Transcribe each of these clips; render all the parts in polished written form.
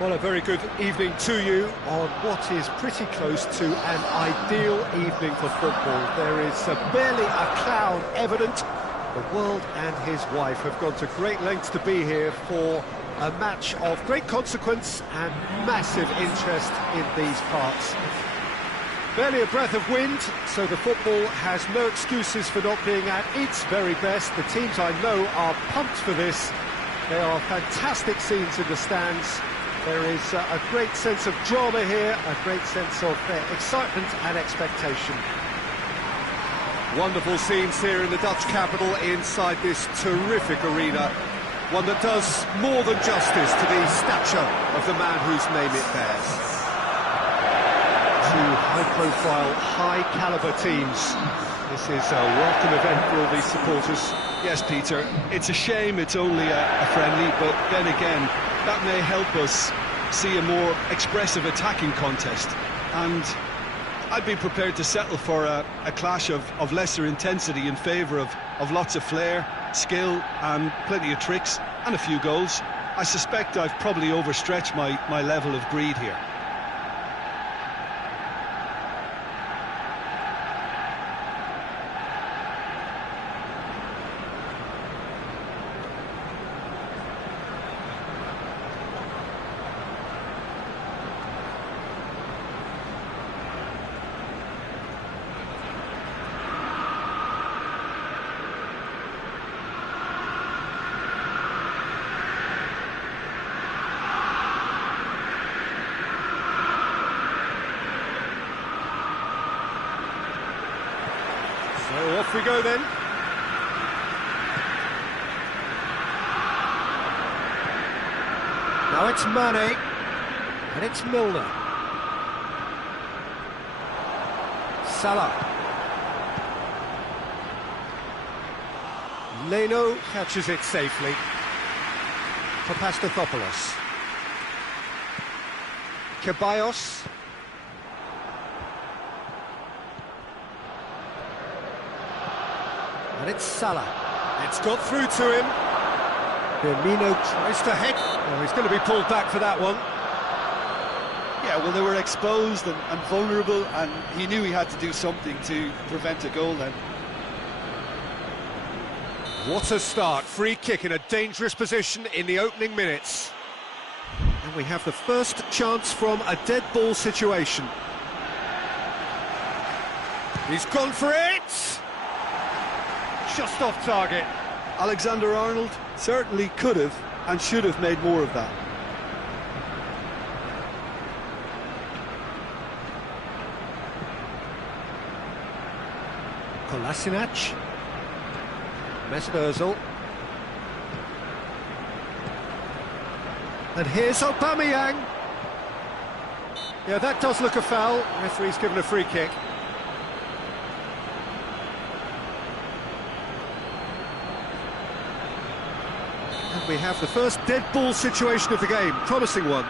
Well, a very good evening to you on what is pretty close to an ideal evening for football. There is barely a cloud evident. The world and his wife have gone to great lengths to be here for a match of great consequence and massive interest in these parts. Barely a breath of wind, so the football has no excuses for not being at its very best. The teams I know are pumped for this. There are fantastic scenes in the stands. There is a great sense of drama here, a great sense of excitement and expectation. Wonderful scenes here in the Dutch capital inside this terrific arena. One that does more than justice to the stature of the man whose name it bears. Two high-profile, high-caliber teams. This is a welcome event for all these supporters. Yes, Peter, it's a shame it's only a friendly, but then again, that may help us see a more expressive attacking contest. And I'd be prepared to settle for a clash of lesser intensity in favour of lots of flair, skill and plenty of tricks and a few goals. I suspect I've probably overstretched my level of greed here. So off we go then. Now it's Mane, and it's Milner. Salah. Leno catches it safely. Papastathopoulos. Ceballos. And it's Salah. It's got through to him. Firmino tries to head. Oh, he's going to be pulled back for that one. Yeah, well, they were exposed and vulnerable, and he knew he had to do something to prevent a goal then. What a start. Free kick in a dangerous position in the opening minutes. And we have the first chance from a dead ball situation. He's gone for it! Just off target. Alexander-Arnold certainly could have and should have made more of that. Kolasinac. Mesut Ozil. And here's Aubameyang. Yeah, that does look a foul. Referee's given a free kick. We have the first dead ball situation of the game, promising one.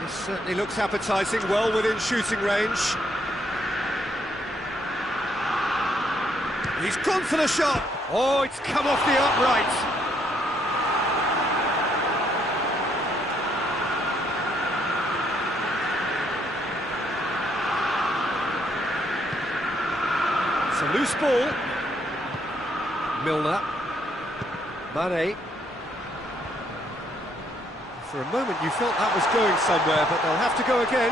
This certainly looks appetising, well within shooting range. He's gone for the shot. Oh, it's come off the upright. It's a loose ball. Milner. Mane. For a moment you felt that was going somewhere, but they'll have to go again.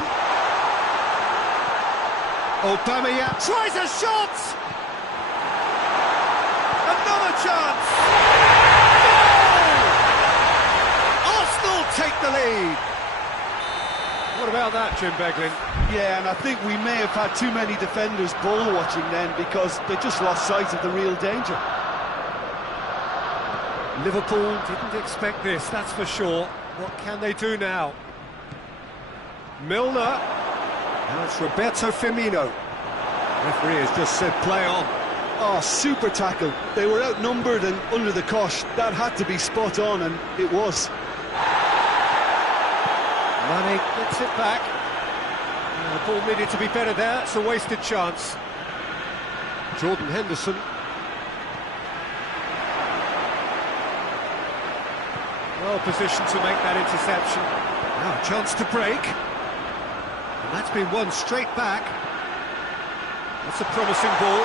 Aubameyang tries a shot! Another chance! Goal! Arsenal take the lead! What about that, Jim Beglin? Yeah, and I think we may have had too many defenders ball watching then, because they just lost sight of the real danger. Liverpool didn't expect this, that's for sure. What can they do now? Milner. Now it's Roberto Firmino. Referee has just said play on. Oh, super tackle. They were outnumbered and under the cosh. That had to be spot on, and it was. Mane gets it back. The ball needed to be better there. It's a wasted chance. Jordan Henderson. Well positioned to make that interception. Now a chance to break. And that's been won straight back. That's a promising ball.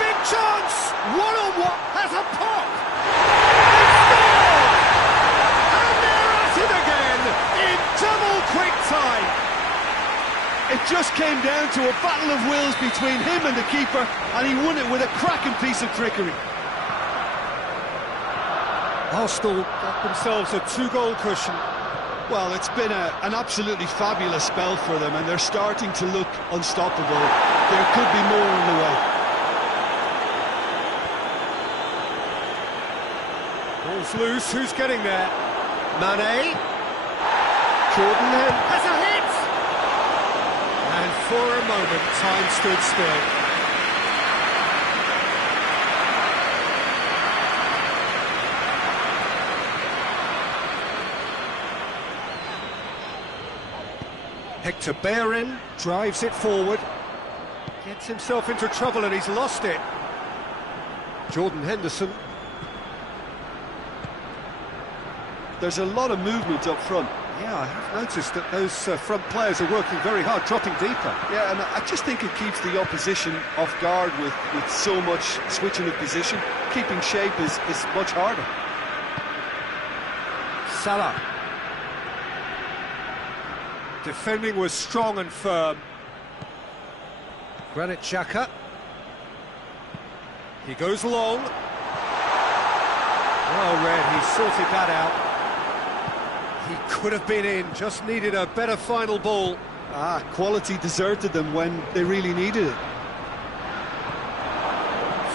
Big chance! One-on-one has a pop! And they're at it again in double quick time. It just came down to a battle of wills between him and the keeper, and he won it with a cracking piece of trickery. Arsenal got themselves a 2-goal cushion. Well, it's been an absolutely fabulous spell for them, and they're starting to look unstoppable. There could be more on the way. Ball's loose, who's getting there? Mane. Jordan has a hit! And for a moment, time stood still. Hector Bellerin drives it forward, gets himself into trouble and he's lost it. Jordan Henderson. There's a lot of movement up front. Yeah, I have noticed that those front players are working very hard, dropping deeper. Yeah, and I just think it keeps the opposition off guard with so much switching of position. Keeping shape is much harder. Salah. Defending was strong and firm. Granit Xhaka. He goes long. Well read, he sorted that out. He could have been in, just needed a better final ball. Quality deserted them when they really needed it.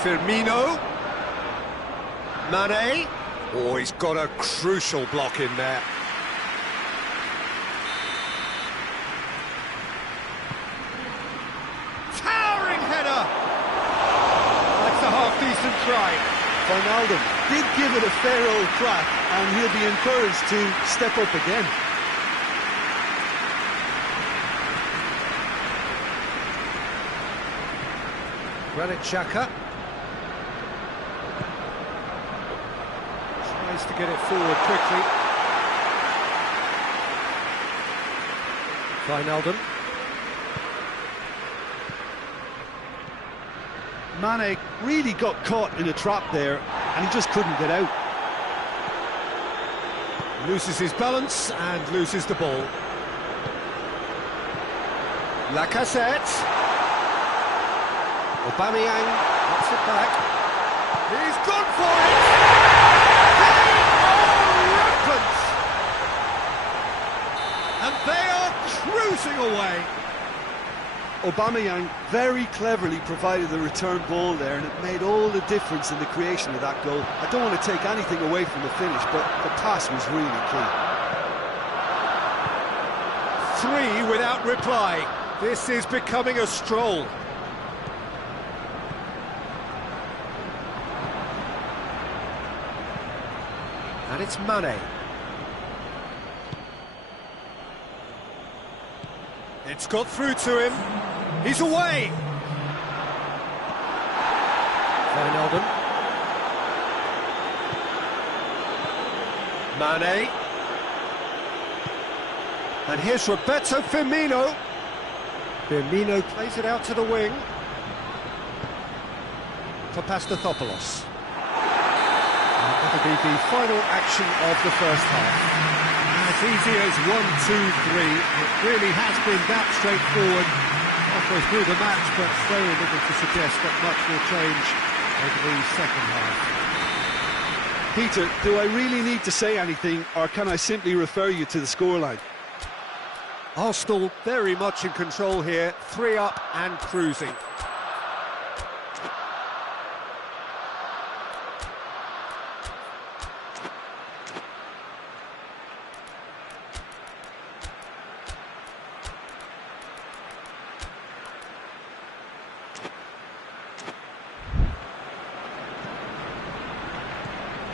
Firmino. Mane. Oh, he's got a crucial block in there. Towering header! That's a half-decent try. Wijnaldum did give it a fair old crack, and he'll be encouraged to step up again. Granit Xhaka tries to get it forward quickly. Wijnaldum. Mane really got caught in a trap there, and he just couldn't get out. Loses his balance and loses the ball. Lacazette. Aubameyang puts it back. He's gone for it! They are rampant! And they are cruising away. Aubameyang very cleverly provided the return ball there, and it made all the difference in the creation of that goal. I don't want to take anything away from the finish, but the pass was really key. 3 without reply. This is becoming a stroll. And it's Mane. It's got through to him. He's away. Wijnaldum. Mane. And here's Roberto Firmino. Firmino plays it out to the wing. For Pastathopoulos. And that'll be the final action of the first half. As easy as 1, 2, 3. It really has been that straightforward halfway through the match, but very little to suggest that much will change over the second half. Peter, do I really need to say anything, or can I simply refer you to the scoreline? Arsenal very much in control here, 3 up and cruising.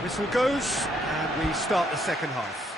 Whistle goes, and we start the second half.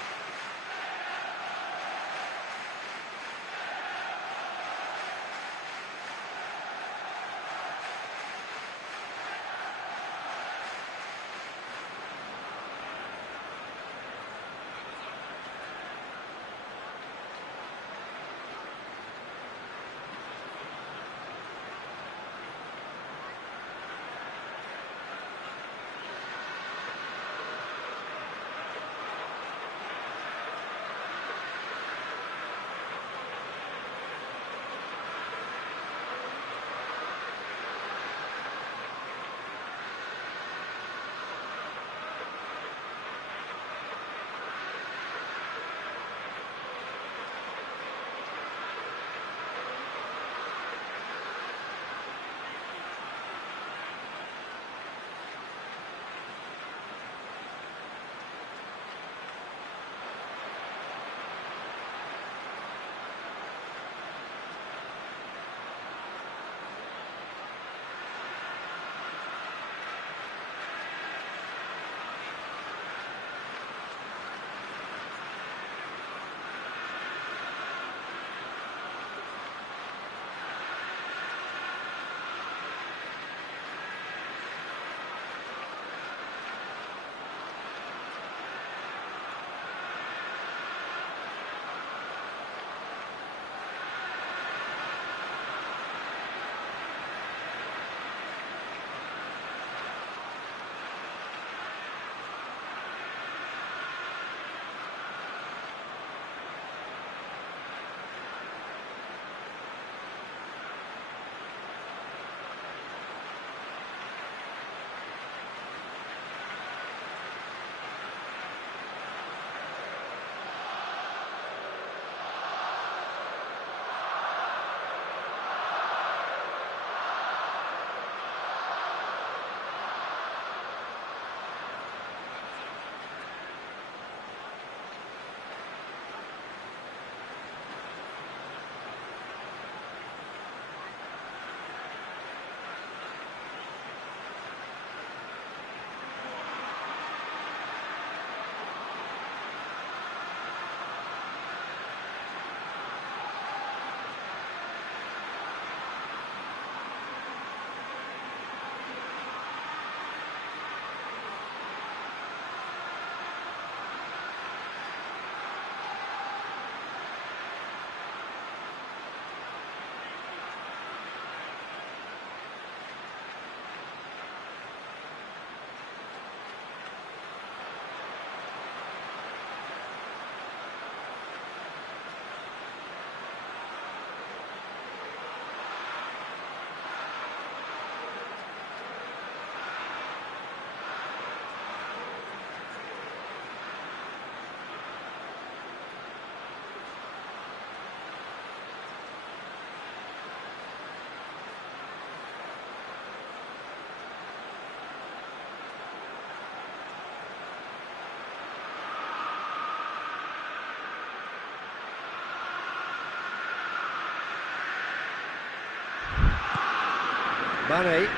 Mane.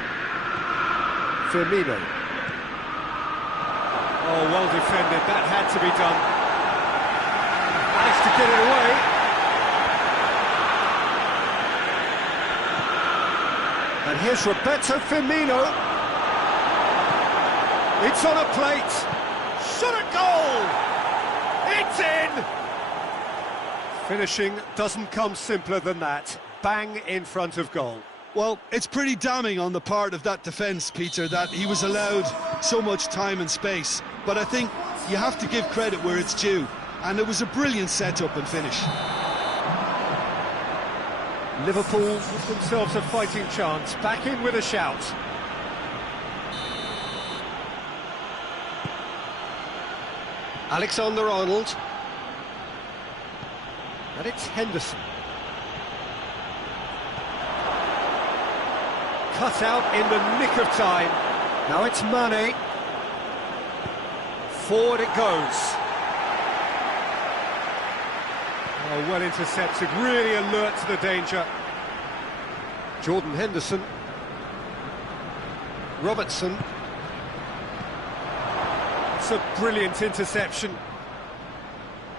Firmino. Oh, well defended. That had to be done. Managed to get it away. And here's Roberto Firmino. It's on a plate. Shot at goal. It's in. Finishing doesn't come simpler than that. Bang in front of goal. Well, it's pretty damning on the part of that defence, Peter, that he was allowed so much time and space. But I think you have to give credit where it's due. And it was a brilliant set-up and finish. Liverpool give themselves a fighting chance. Back in with a shout. Alexander-Arnold. And it's Henderson. Cut out in the nick of time. Now it's Mane. Forward it goes. Oh, well intercepted, really alert to the danger. Jordan Henderson. Robertson. It's a brilliant interception.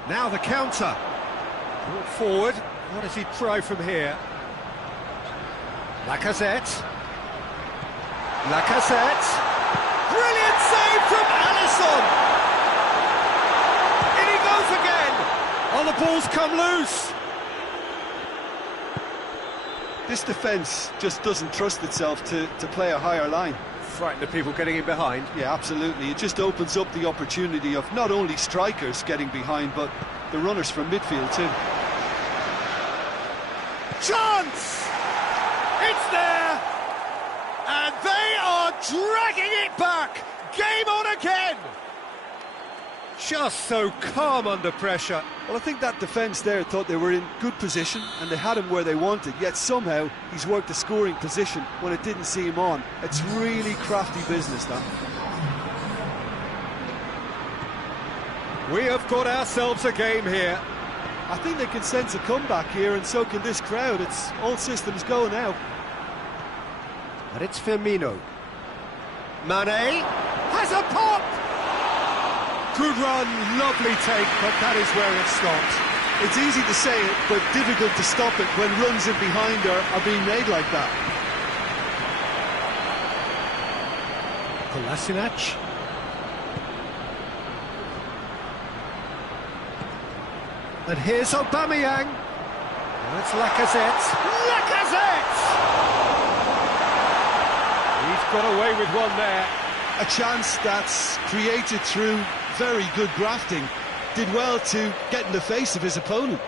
Now the counter. Brought forward. What does he try from here? Lacazette. Lacazette. Brilliant save from Alisson. In he goes again. Oh, the ball's come loose. This defence just doesn't trust itself to play a higher line. Frighten the people getting in behind. Yeah, absolutely. It just opens up the opportunity of not only strikers getting behind, but the runners from midfield too. Chance! It's there! And they are dragging it back! Game on again! Just so calm under pressure. Well, I think that defence there thought they were in good position and they had him where they wanted, yet somehow he's worked a scoring position when it didn't see him on. It's really crafty business, that. We have got ourselves a game here. I think they can sense a comeback here, and so can this crowd. It's all systems go now. And it's Firmino. Mane has a pop! Good run, lovely take, but that is where it stopped. It's easy to say it, but difficult to stop it when runs in behind are being made like that. Kolasinac. And here's Aubameyang. And it's Lacazette. Lacazette! He's got away with one there. A chance that's created through very good grafting. Did well to get in the face of his opponent.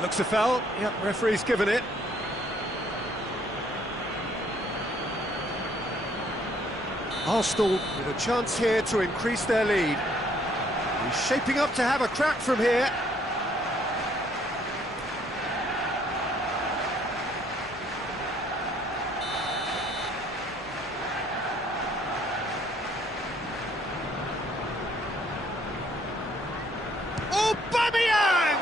Looks a foul. Yep, referee's given it. Arsenal with a chance here to increase their lead. He's shaping up to have a crack from here. Aubameyang!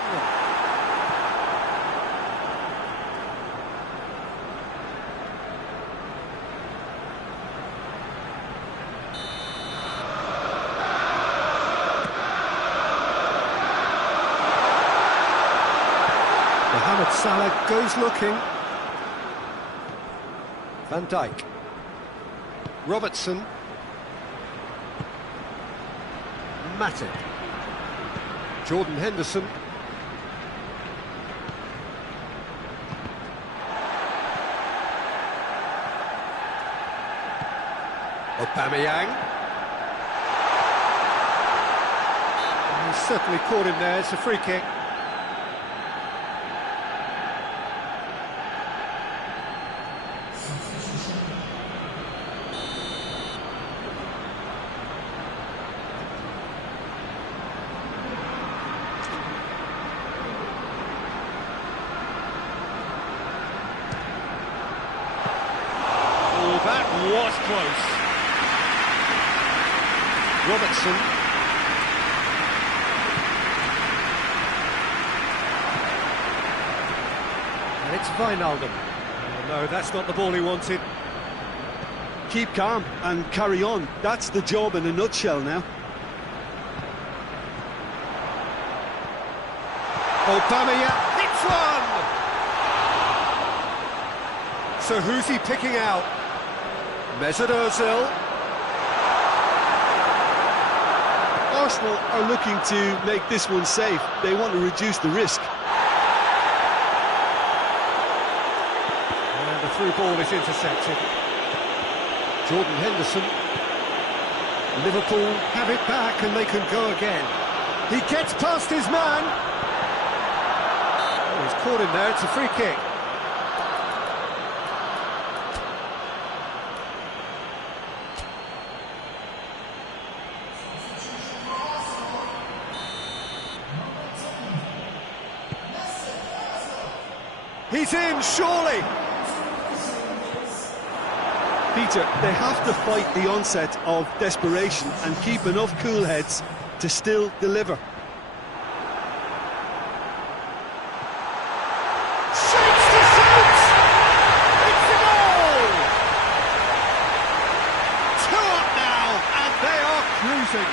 Mohamed Salah goes looking. Van Dijk. Robertson. Matip. Jordan Henderson. Aubameyang. He's certainly caught him there. It's a free kick. was close. Robertson. And it's Wijnaldum. Oh, no, that's not the ball he wanted. Keep calm and carry on. That's the job in a nutshell now. Aubameyang hits one! So who's he picking out? Mesut Ozil. Arsenal are looking to make this one safe. They want to reduce the risk. And the through ball is intercepted. Jordan Henderson. Liverpool have it back and they can go again. He gets past his man. Oh, he's caught him there, it's a free kick. He's in, surely! Peter, they have to fight the onset of desperation and keep enough cool heads to still deliver. Shoots to shoot! It's the goal! 2 up now, and they are cruising.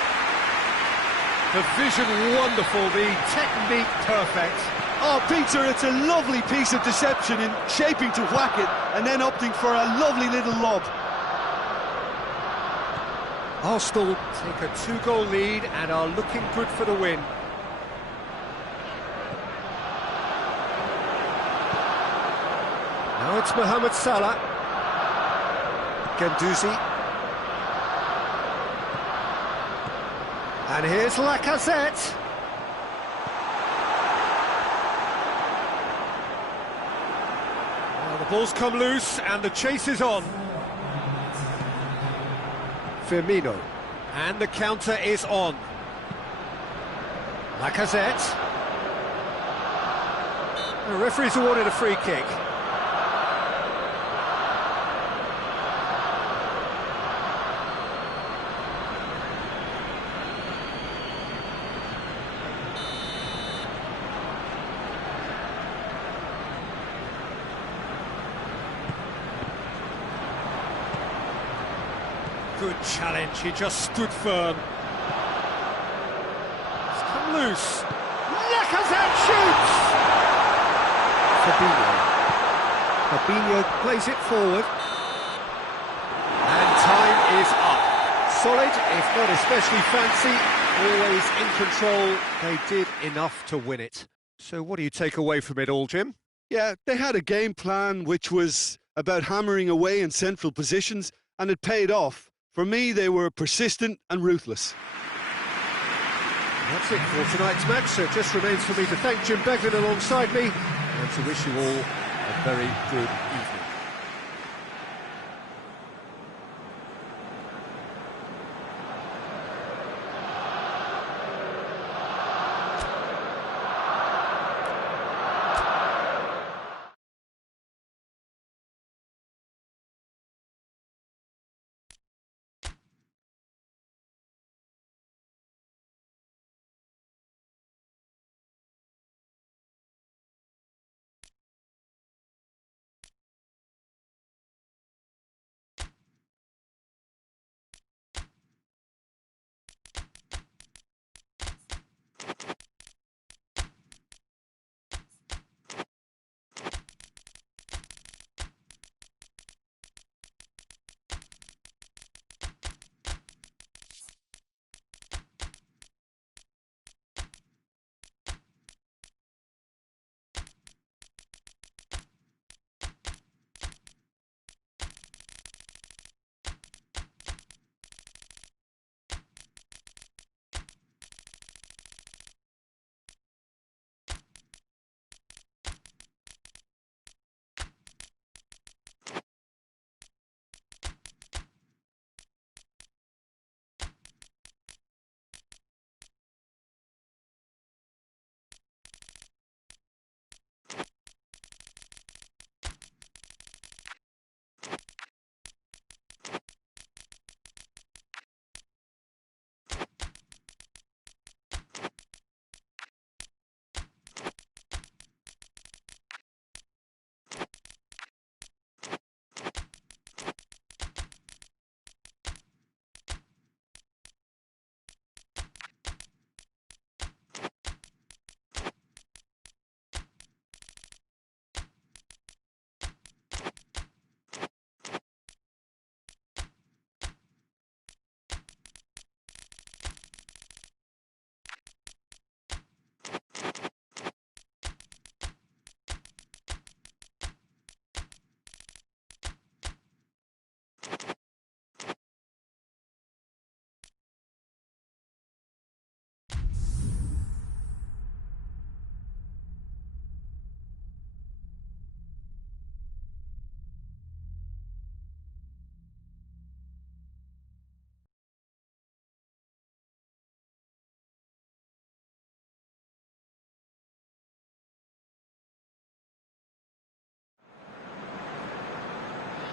The vision wonderful, the technique perfect. Oh, Peter, it's a lovely piece of deception in shaping to whack it and then opting for a lovely little lob. Arsenal take a 2-goal lead and are looking good for the win. Now it's Mohamed Salah. Guendouzi. And here's Lacazette. The ball's come loose and the chase is on. Firmino. And the counter is on. Lacazette. The referee's awarded a free kick. Good challenge, he just stood firm. It's come loose. Lacazette shoots! Fabinho plays it forward. And time is up. Solid, if not especially fancy, always in control. They did enough to win it. So what do you take away from it all, Jim? Yeah, they had a game plan which was about hammering away in central positions, and it paid off. For me, they were persistent and ruthless. That's it for tonight's match, so it just remains for me to thank Jim Beglin alongside me and to wish you all a very good evening.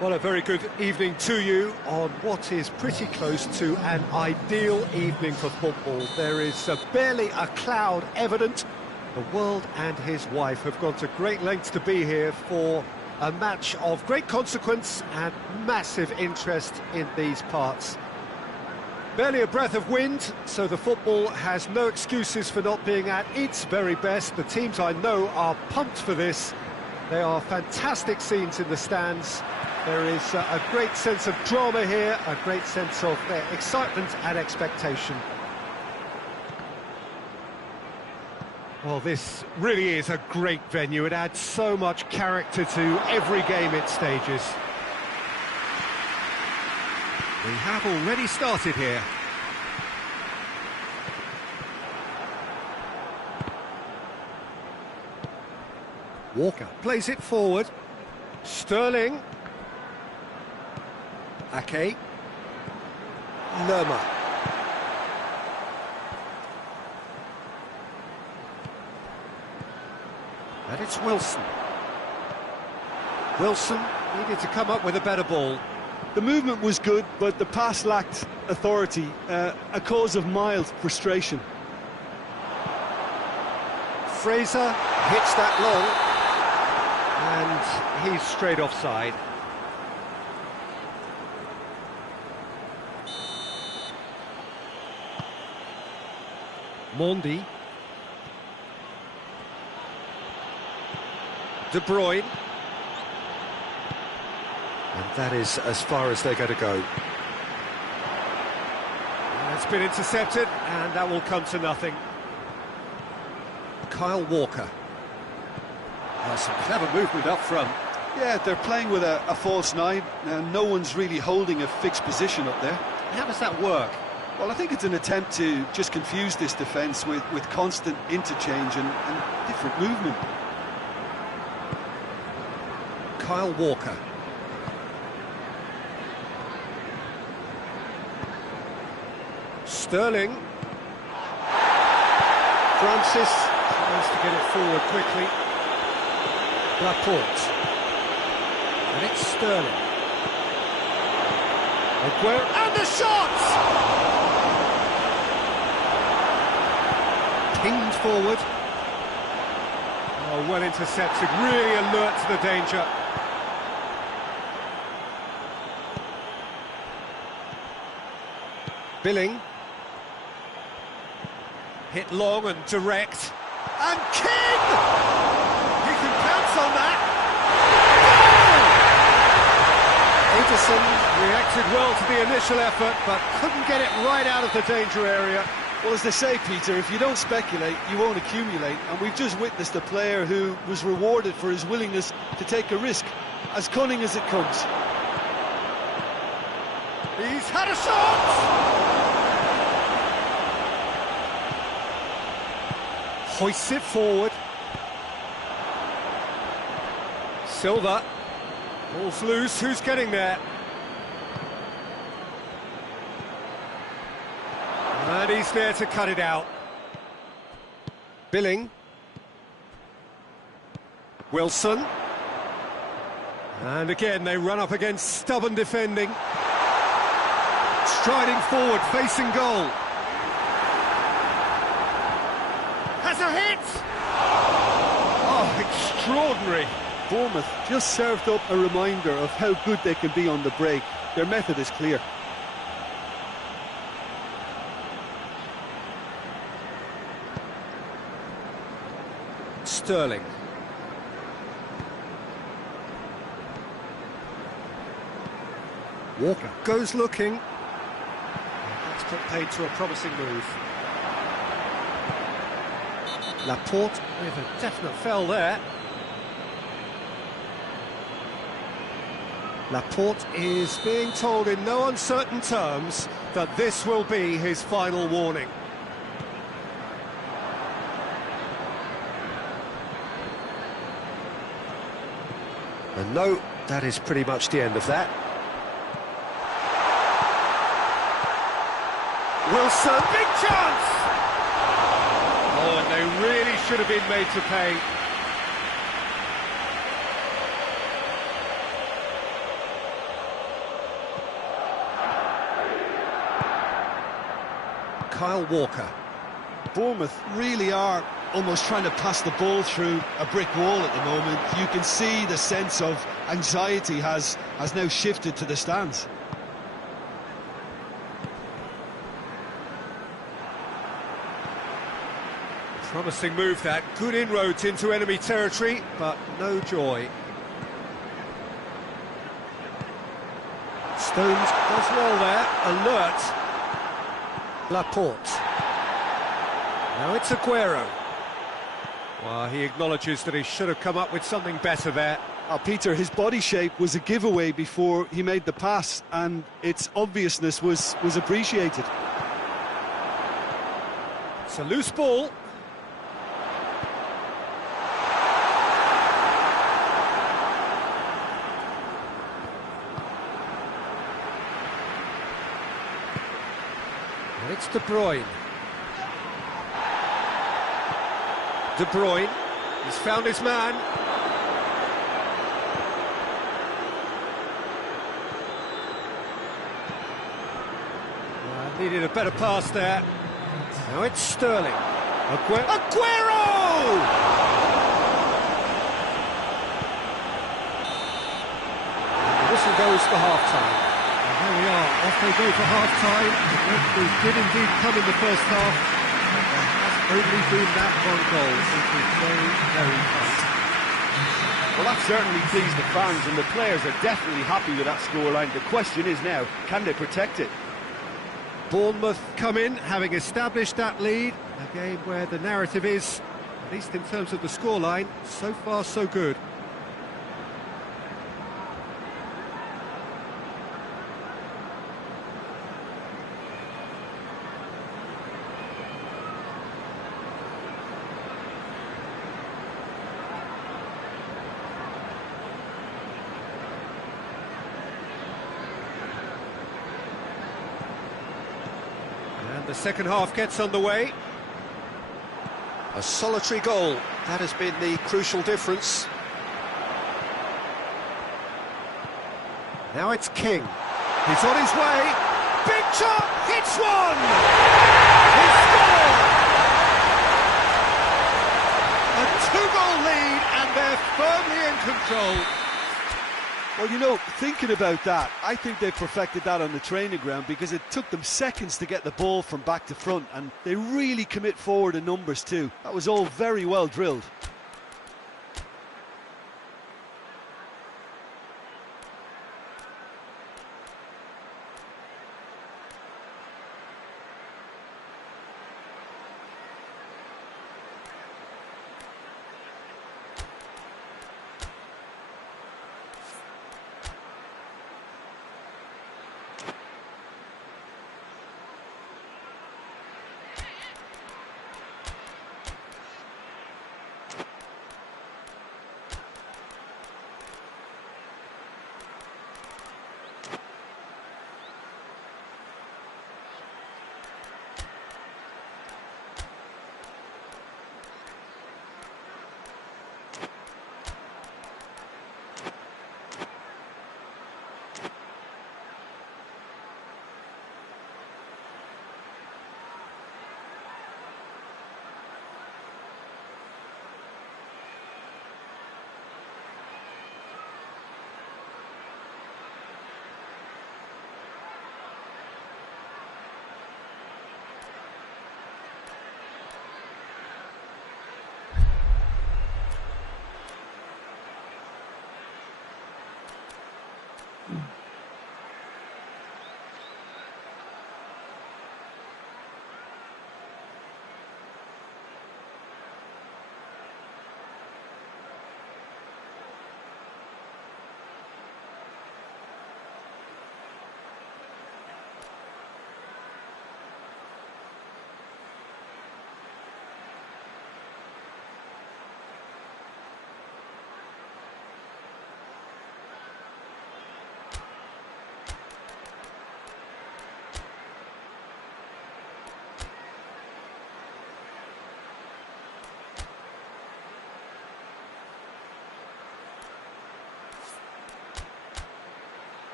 Well, a very good evening to you on what is pretty close to an ideal evening for football. There is barely a cloud evident. The world and his wife have gone to great lengths to be here for a match of great consequence and massive interest in these parts. Barely a breath of wind, so the football has no excuses for not being at its very best. The teams I know are pumped for this. There are fantastic scenes in the stands. There is a great sense of drama here, a great sense of excitement and expectation. Well, this really is a great venue. It adds so much character to every game it stages. We have already started here. Walker plays it forward. Sterling. Ake. Lerma. And it's Wilson. Wilson needed to come up with a better ball. The movement was good, but the pass lacked authority, a cause of mild frustration. Fraser hits that long, and he's straight offside. Mondi. De Bruyne. And that is as far as they're going to go. It's been intercepted, and that will come to nothing. Kyle Walker. Some clever movement up front. Yeah, they're playing with a false nine, and no one's really holding a fixed position up there. How does that work? Well, I think it's an attempt to just confuse this defence with constant interchange and different movement. Kyle Walker. Sterling. Francis tries to get it forward quickly. Laporte. And it's Sterling. Aguero. And the shot! Pinged forward. Oh, well intercepted, really alert to the danger. Billing. Hit long and direct. And King! He can pounce on that. Ederson reacted well to the initial effort, but couldn't get it right out of the danger area. Well, as they say, Peter, if you don't speculate, you won't accumulate. And we've just witnessed a player who was rewarded for his willingness to take a risk, as cunning as it comes. He's had a shot! Hoists it forward. Silva. Ball's loose, who's getting there? And he's there to cut it out. Billing. Wilson. And again, they run up against stubborn defending. Striding forward, facing goal. Has a hit! Oh, extraordinary. Bournemouth just served up a reminder of how good they can be on the break. Their method is clear. Sterling. Walker goes looking. That's put paid to a promising move. Laporte with a definite foul there. Laporte is being told in no uncertain terms that this will be his final warning. And no, that is pretty much the end of that. Wilson, big chance! Oh, and they really should have been made to pay. Kyle Walker. Bournemouth really are almost trying to pass the ball through a brick wall at the moment. You can see the sense of anxiety has now shifted to the stands. Promising move that, good inroads into enemy territory, but no joy. Stones does well there, alert. Laporte. Now it's Aguero. Well, he acknowledges that he should have come up with something better there. Peter, his body shape was a giveaway before he made the pass, and its obviousness was appreciated. It's a loose ball. And it's De Bruyne. De Bruyne, he's found his man. Needed a better pass there. Now it's Sterling. Aguero! The whistle goes for half-time. And there we are, off they go for half-time. They did indeed come in the first half. There has only been that one goal. It was very, very tight. Well, that certainly pleased the fans, and the players are definitely happy with that scoreline. The question is now, can they protect it? Bournemouth come in, having established that lead. A game where the narrative is, at least in terms of the scoreline, so far so good. And the second half gets underway. A solitary goal, that has been the crucial difference. Now it's King. He's on his way. Big shot, hits one! He scored! A two-goal lead, and they're firmly in control. Well, you know, thinking about that, I think they perfected that on the training ground, because it took them seconds to get the ball from back to front, and they really commit forward in numbers too. That was all very well drilled.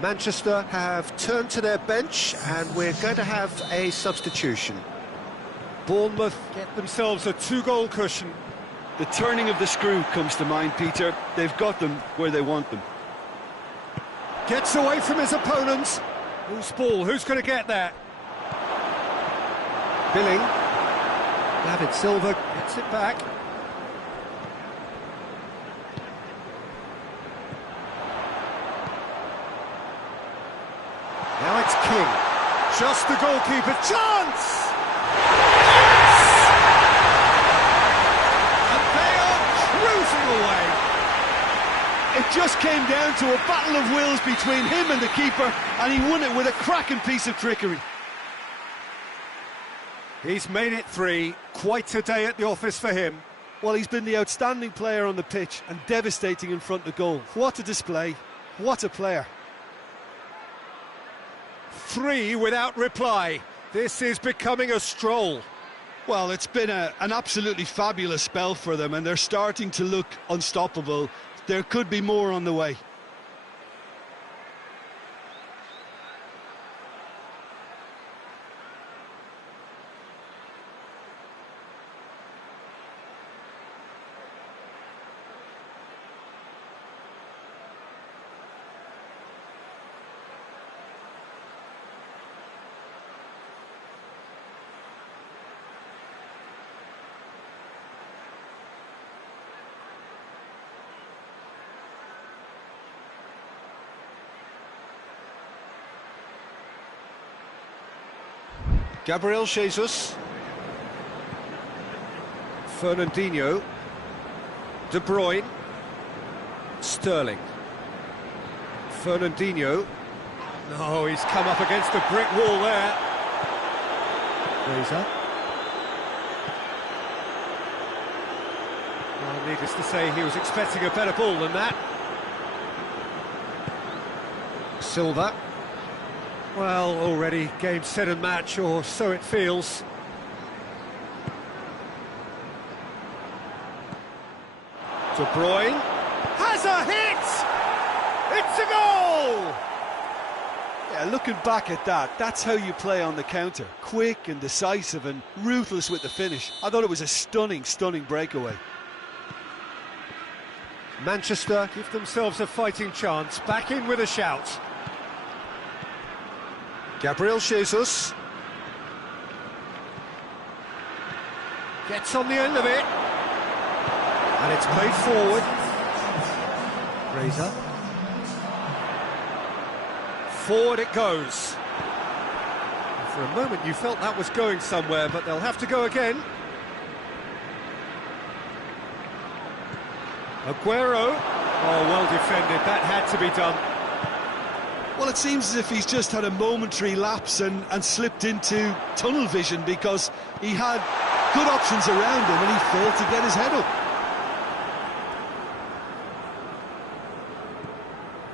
Manchester have turned to their bench, and we're going to have a substitution. Bournemouth get themselves a 2-goal cushion. The turning of the screw comes to mind, Peter. They've got them where they want them. Gets away from his opponents. Who's ball? Who's going to get there? Billing. David Silva gets it back. Now it's King. Just the goalkeeper. Chance! Yes! And they are cruising away. It just came down to a battle of wills between him and the keeper, and he won it with a cracking piece of trickery. He's made it 3. Quite a day at the office for him. Well, he's been the outstanding player on the pitch and devastating in front of goal. What a display. What a player. 3 without reply. This is becoming a stroll. Well, it's been an absolutely fabulous spell for them, and they're starting to look unstoppable. There could be more on the way. Gabriel Jesus. Fernandinho. De Bruyne. Sterling. Fernandinho. No, he's come up against the brick wall there. Fraser. Well, needless to say, he was expecting a better ball than that. Silva. Well, already game, set and match, or so it feels. De Bruyne has a hit! It's a goal! Yeah, looking back at that, that's how you play on the counter. Quick and decisive and ruthless with the finish. I thought it was a stunning, stunning breakaway. Manchester give themselves a fighting chance, back in with a shout. Gabriel Jesus gets on the end of it, and it's played forward. Fraser. Forward it goes. For a moment you felt that was going somewhere, but they'll have to go again. Aguero. Oh, well defended, that had to be done. Well, it seems as if he's just had a momentary lapse and slipped into tunnel vision, because he had good options around him and he failed to get his head up.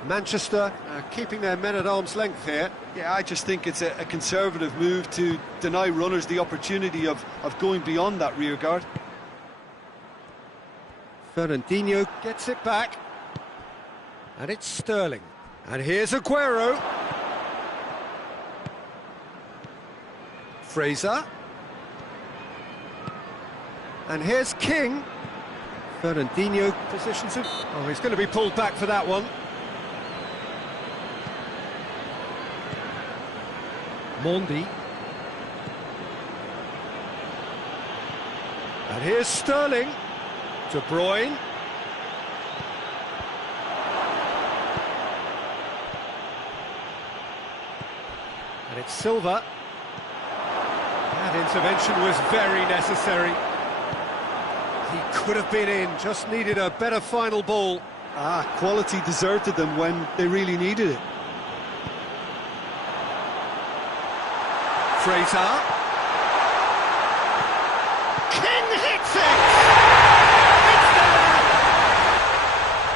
Manchester keeping their men at arm's length here. Yeah, I just think it's a conservative move to deny runners the opportunity of going beyond that rear guard. Fernandinho gets it back, and it's Sterling. And here's Aguero. Fraser. And here's King. Fernandinho positions him. Oh, he's going to be pulled back for that one. Mondi. And here's Sterling. De Bruyne. And it's Silva. That intervention was very necessary. He could have been in, just needed a better final ball. Quality deserted them when they really needed it. Fraser. King hits it! It's there!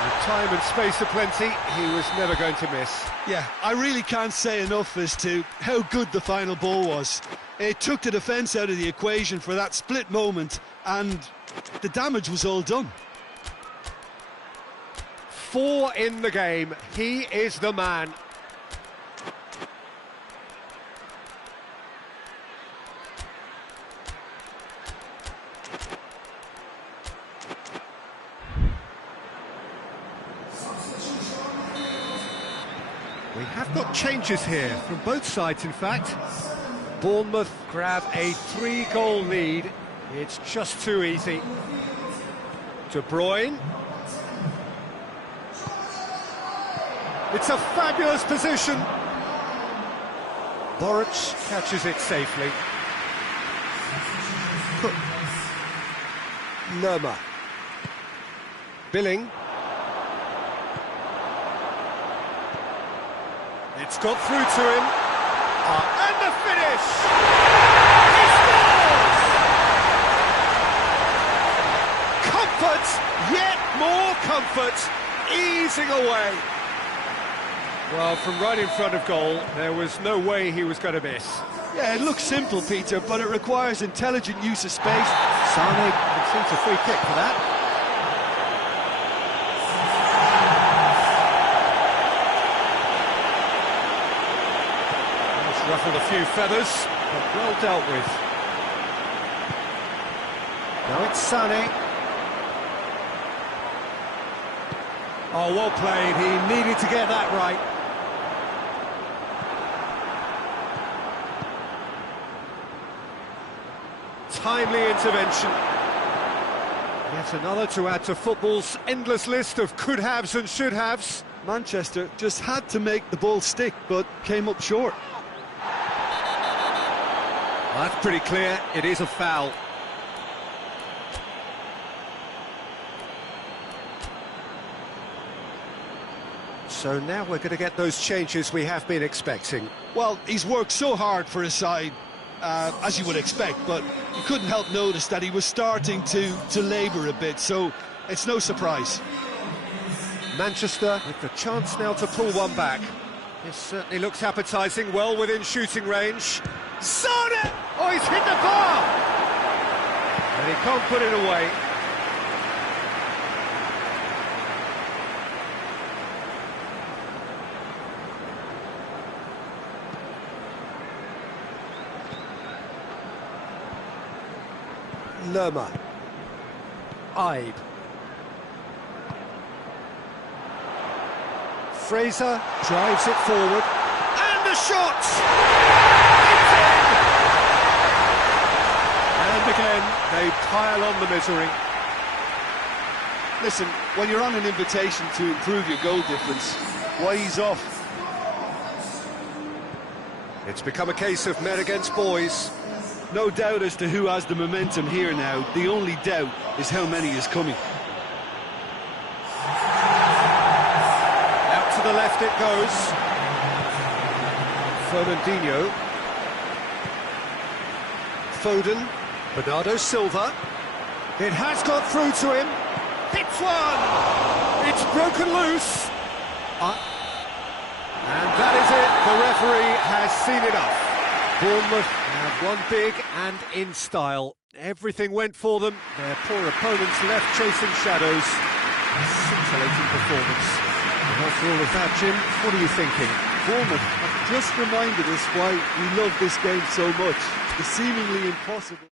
With time and space aplenty, he was never going to miss. Yeah, I really can't say enough as to how good the final ball was. It took the defence out of the equation for that split moment, and the damage was all done. 4 in the game. He is the man. We have got changes here, from both sides in fact. Bournemouth grab a 3-goal lead. It's just too easy. De Bruyne. It's a fabulous position. Boric catches it safely. Lerma. Billing. It's got through to him. And the finish! He scores! Comfort, yet more comfort, easing away. Well, from right in front of goal, there was no way he was going to miss. Yeah, it looks simple, Peter, but it requires intelligent use of space. Sane conceded a free kick for that. It's ruffled a few feathers, but well dealt with. Now it's Sane. Oh, well played. He needed to get that right. Timely intervention. Yet another to add to football's endless list of could-haves and should-haves. Manchester just had to make the ball stick, but came up short. That's pretty clear. It is a foul. So now we're going to get those changes we have been expecting. Well, he's worked so hard for his side, as you would expect, but you couldn't help notice that he was starting to labour a bit, so it's no surprise. Manchester with the chance now to pull one back. This certainly looks appetising, well within shooting range. Sane! Oh, he's hit the bar! And he can't put it away. Lerma. Ibe. Fraser drives it forward. And the shot! It's in! And again, they pile on the misery. Listen, when you're on an invitation to improve your goal difference, why ease off? It's become a case of men against boys. No doubt as to who has the momentum here now. The only doubt is how many is coming. Out to the left it goes. Fernandinho. Foden. Bernardo Silva. It has got through to him. Hits one! It's broken loose. And that is it. The referee has seen enough. Bournemouth have won big and in style. Everything went for them. Their poor opponents left chasing shadows. A scintillating performance. And after all of that, Jim, what are you thinking? Bournemouth have just reminded us why we love this game so much. The seemingly impossible.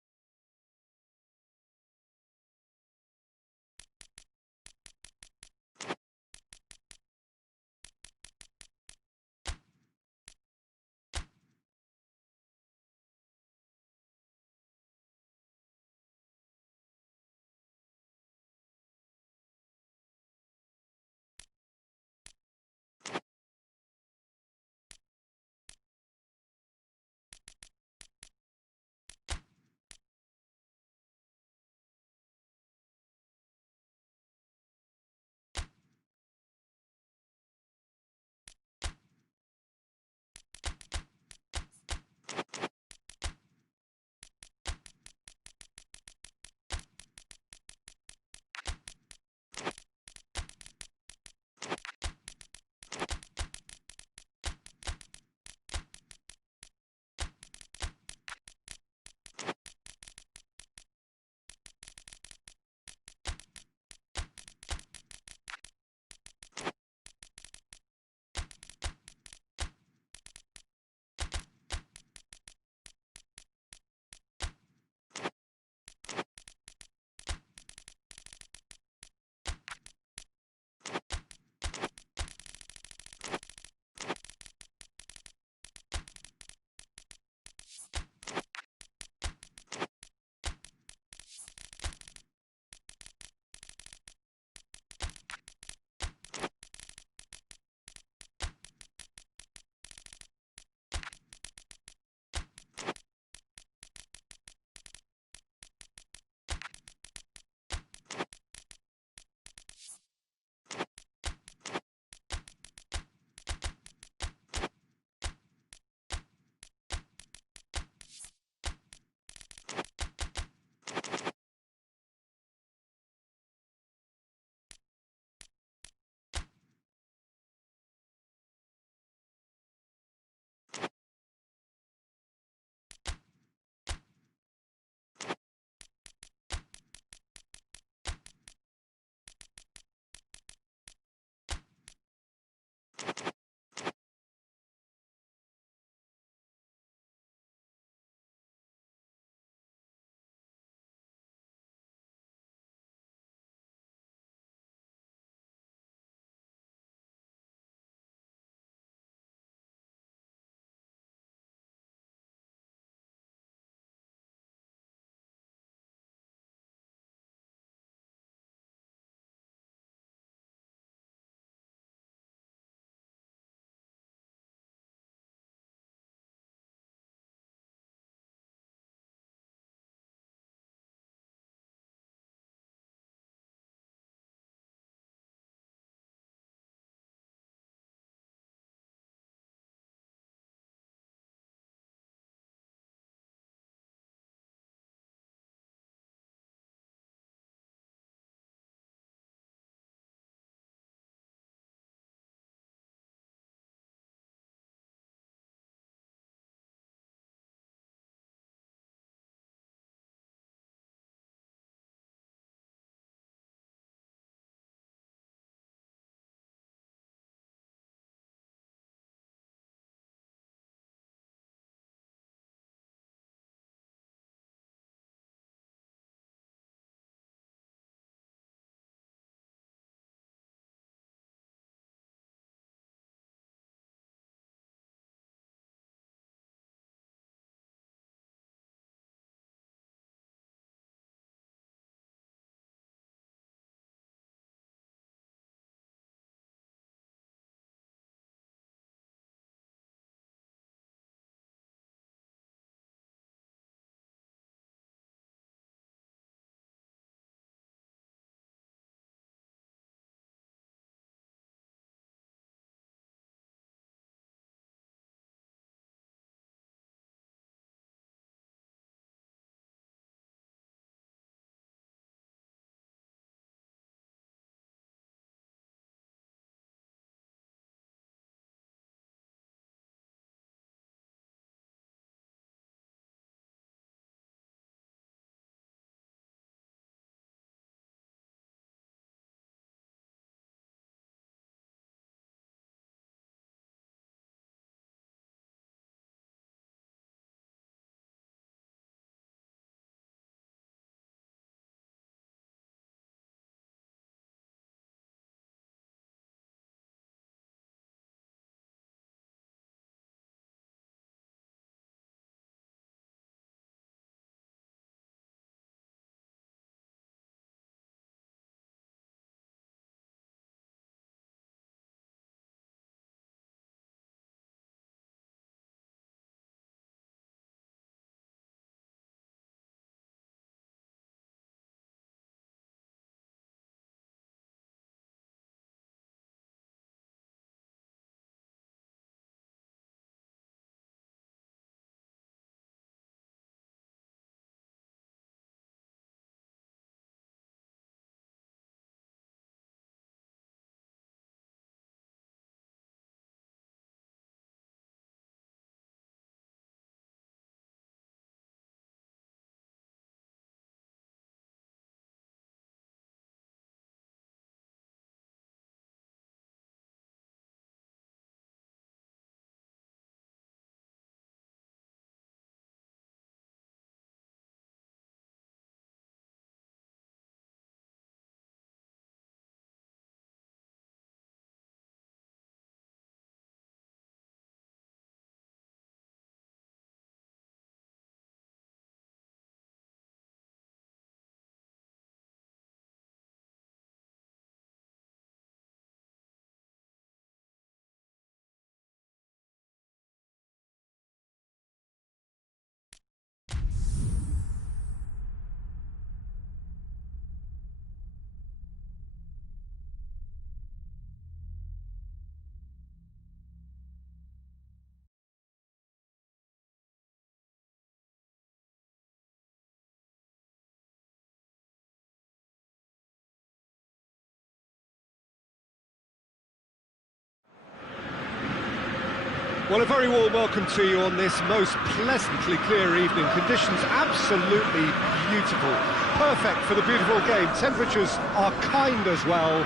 Well, a very warm welcome to you on this most pleasantly clear evening. Conditions absolutely beautiful. Perfect for the beautiful game. Temperatures are kind as well.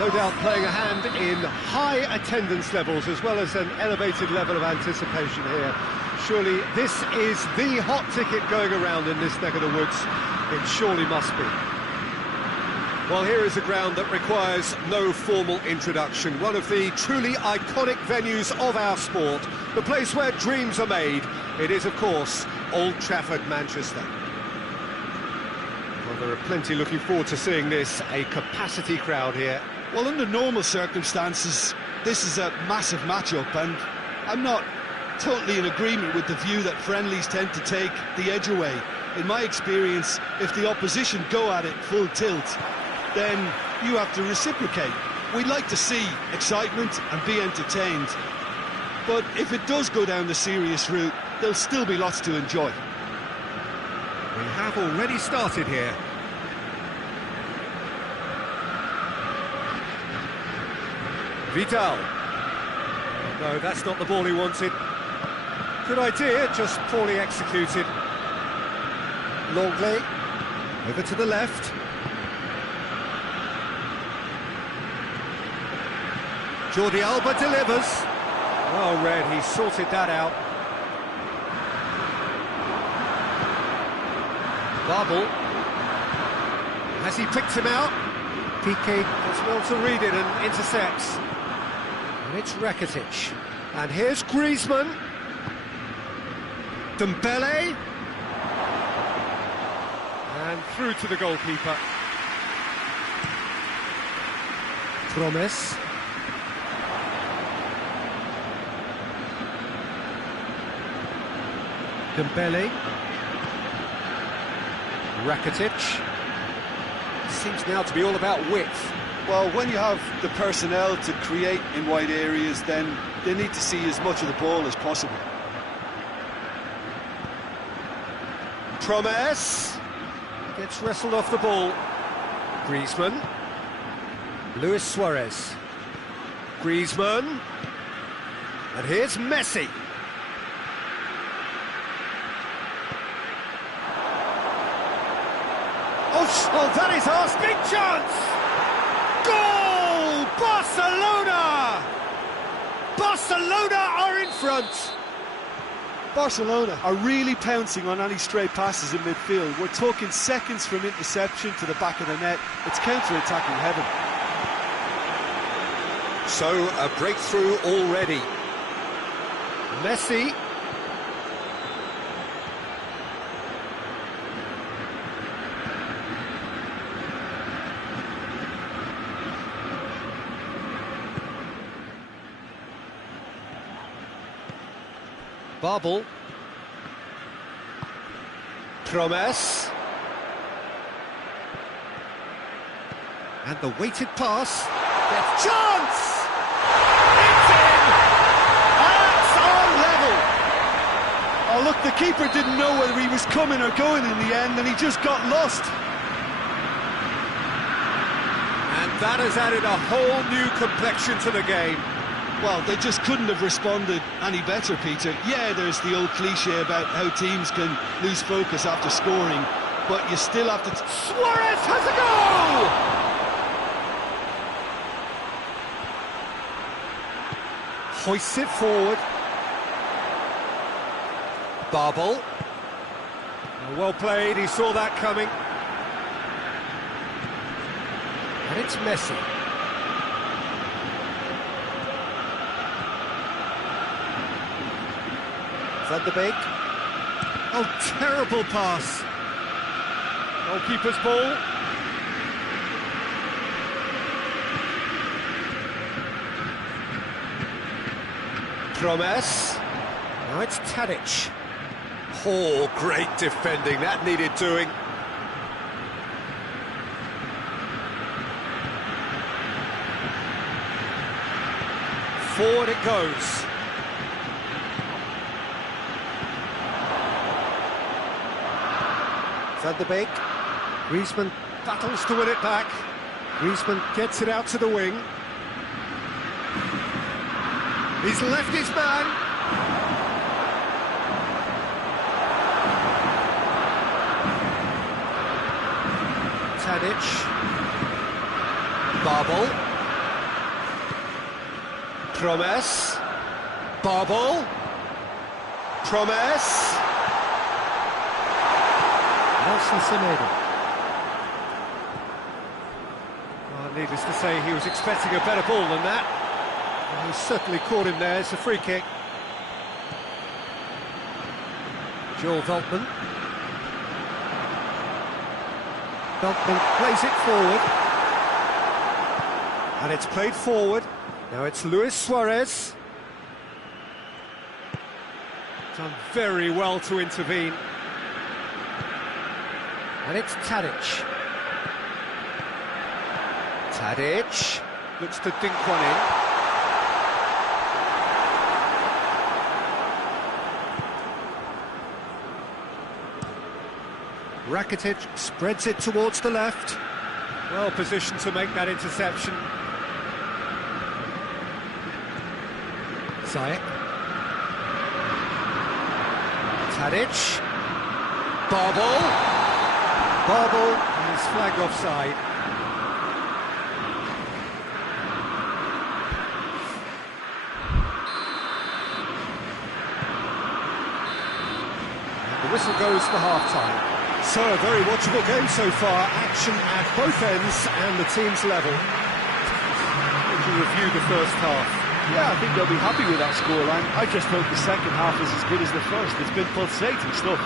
No doubt playing a hand in high attendance levels as well as an elevated level of anticipation here. Surely this is the hot ticket going around in this neck of the woods. It surely must be. Well, here is a ground that requires no formal introduction. One of the truly iconic venues of our sport. The place where dreams are made. It is, of course, Old Trafford, Manchester. Well, there are plenty looking forward to seeing this. A capacity crowd here. Well, under normal circumstances, this is a massive matchup, and I'm not totally in agreement with the view that friendlies tend to take the edge away. In my experience, if the opposition go at it full tilt, then you have to reciprocate. We'd like to see excitement and be entertained, but if it does go down the serious route, there'll still be lots to enjoy. We have already started here. Vidal. No, that's not the ball he wanted. Good idea, just poorly executed. Longley, over to the left. Jordi Alba delivers. Well read, he sorted that out. Babel. Has he picked him out? Piqué does well to read it and intercepts. And it's Rakitic. And here's Griezmann. Dembele. And through to the goalkeeper. Promes. Dembele. Rakitic. Seems now to be all about width. Well, when you have the personnel to create in wide areas, then they need to see as much of the ball as possible. Promes gets wrestled off the ball. Griezmann. Luis Suarez. Griezmann. And here's Messi. Oh, that is ours. Big chance! Goal! Barcelona! Barcelona are in front. Barcelona are really pouncing on any stray passes in midfield. We're talking seconds from interception to the back of the net. It's counter-attacking heaven. So, a breakthrough already. Messi. Babel. Promes. And the weighted pass. There's chance! It's in! That's on level! Oh, look, the keeper didn't know whether he was coming or going in the end, and he just got lost. And that has added a whole new complexion to the game. Well, they just couldn't have responded any better, Peter. Yeah, there's the old cliche about how teams can lose focus after scoring, but you still have to... Suarez has a goal! Hoists it forward. Babel. Well played, he saw that coming. And it's Messi. Van de Beek. Oh, terrible pass. Goalkeeper's ball. Promes. Now it's Tadic. Oh, great defending. That needed doing. Forward it goes. Van de Beek. Griezmann battles to win it back. Griezmann gets it out to the wing. He's left his man. Tadic. Barbel. Promes. Barbel. Promes. Nelson Semedo. Well, needless to say, he was expecting a better ball than that. And he certainly caught him there. It's a free kick. Joel Veltman. Veltman plays it forward. And it's played forward. Now it's Luis Suarez. Done very well to intervene. And it's Tadic. Tadic looks to dink one in. Rakitic spreads it towards the left. Well positioned to make that interception. Ziyech. Tadic. Barbel. Barbel is flagged offside. And the whistle goes for half-time. So, a very watchable game so far. Action at both ends and the team's level. To review the first half. Yeah, I think they'll be happy with that scoreline. I just hope the second half is as good as the first. It's been pulsating stuff.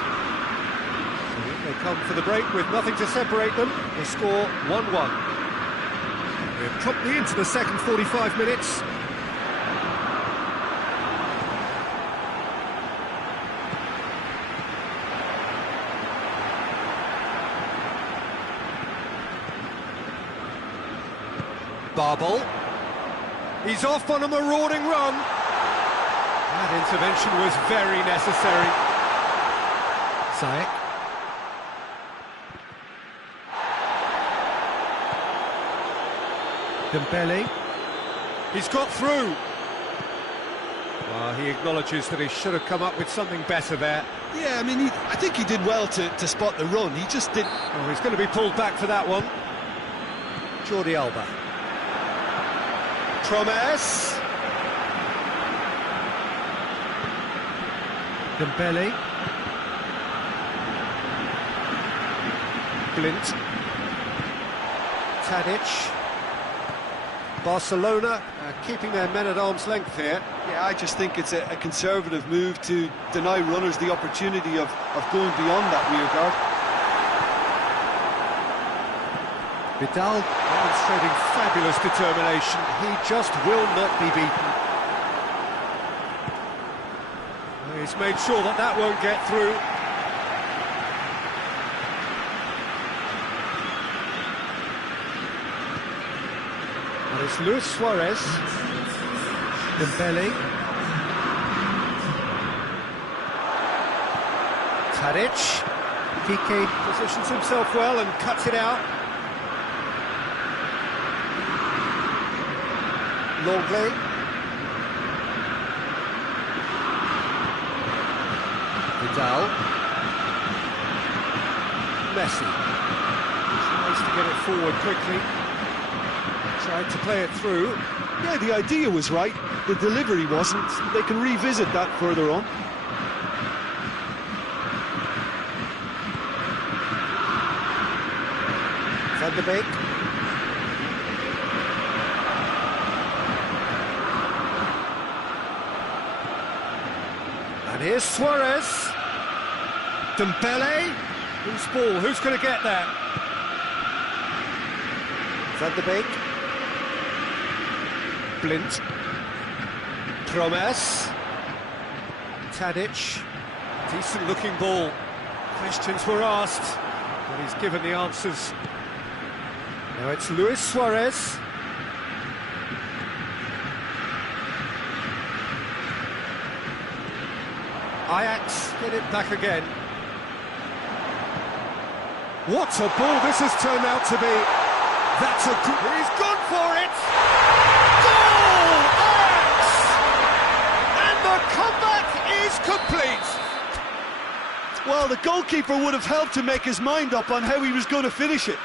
They come for the break with nothing to separate them. They score 1-1. We're promptly into the second 45 minutes. Barbel. He's off on a marauding run. That intervention was very necessary. Ziyech. Dembele. He's got through. Well, he acknowledges that he should have come up with something better there. Yeah, I mean, I think he did well to spot the run. He just didn't... Oh, he's going to be pulled back for that one. Jordi Alba. Promes. Dembele. Blint. Tadic. Barcelona keeping their men at arm's length here. Yeah, I just think it's a conservative move to deny runners the opportunity of going beyond that rear guard. Vidal demonstrating fabulous determination. He just will not be beaten. He's made sure that that won't get through. And it's Luis Suarez. Dembele. Tadic. Piqué positions himself well and cuts it out. Longley. Vidal. Messi. Tries to get it forward quickly. Tried to play it through. Yeah, the idea was right, the delivery wasn't. They can revisit that further on. Van de Beek. And here's Suarez. Dembele. Who's ball? Who's going to get that? Van de Beek. Blint. Promes. Tadic. Decent looking ball. Questions were asked, but he's given the answers. Now it's Luis Suarez. Ajax get it back again. What a ball this has turned out to be. That's a good... He's gone for it! Goal! Ajax! And the comeback complete! Well, the goalkeeper would have helped to make his mind up on how he was going to finish it.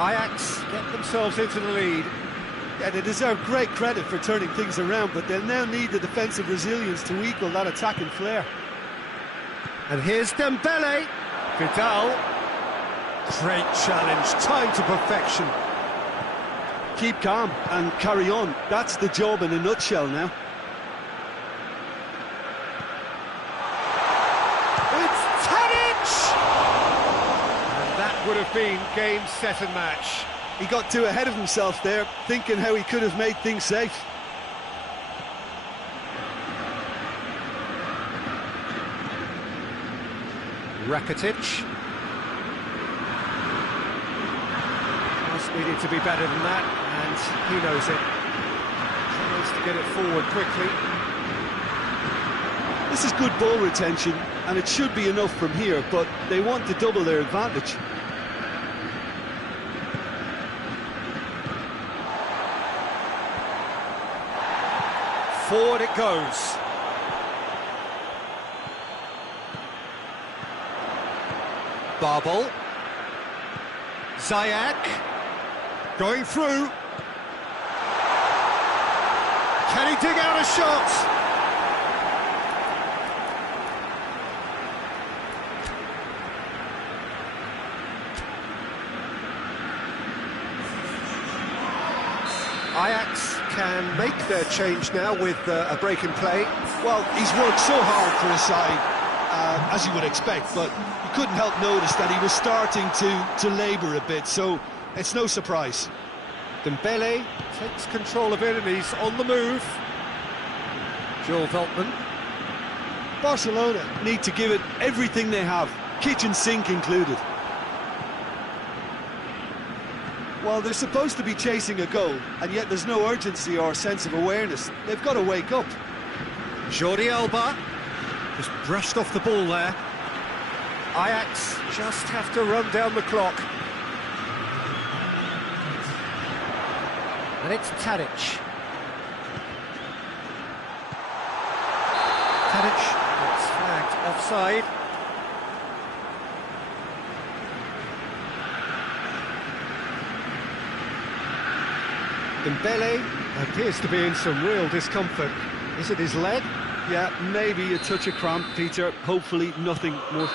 Ajax get themselves into the lead. Yeah, they deserve great credit for turning things around, but they'll now need the defensive resilience to equal that attacking flair. And here's Dembele. Vidal. Great challenge, time to perfection. Keep calm and carry on. That's the job in a nutshell now. It's Tadic! And that would have been game, set and match. He got too ahead of himself there, thinking how he could have made things safe. Rakitic. Pass needed to be better than that, and he knows it. Tries to get it forward quickly. This is good ball retention, and it should be enough from here, but they want to double their advantage. Forward it goes. Babel. Ziyech. Going through. Can he dig out a shot? Ajax can make their change now with a break in play. Well, he's worked so hard for his side, as you would expect, but you couldn't help notice that he was starting to labour a bit, so it's no surprise. Dembele takes control of it and he's on the move. Joel Veltman. Barcelona need to give it everything they have, kitchen sink included. Well, they're supposed to be chasing a goal, and yet there's no urgency or sense of awareness. They've got to wake up. Jordi Alba just brushed off the ball there. Ajax just have to run down the clock. And it's Tadic. Tadic gets flagged offside. Dembele appears to be in some real discomfort. Is it his leg? Yeah, maybe a touch of cramp, Peter. Hopefully nothing more.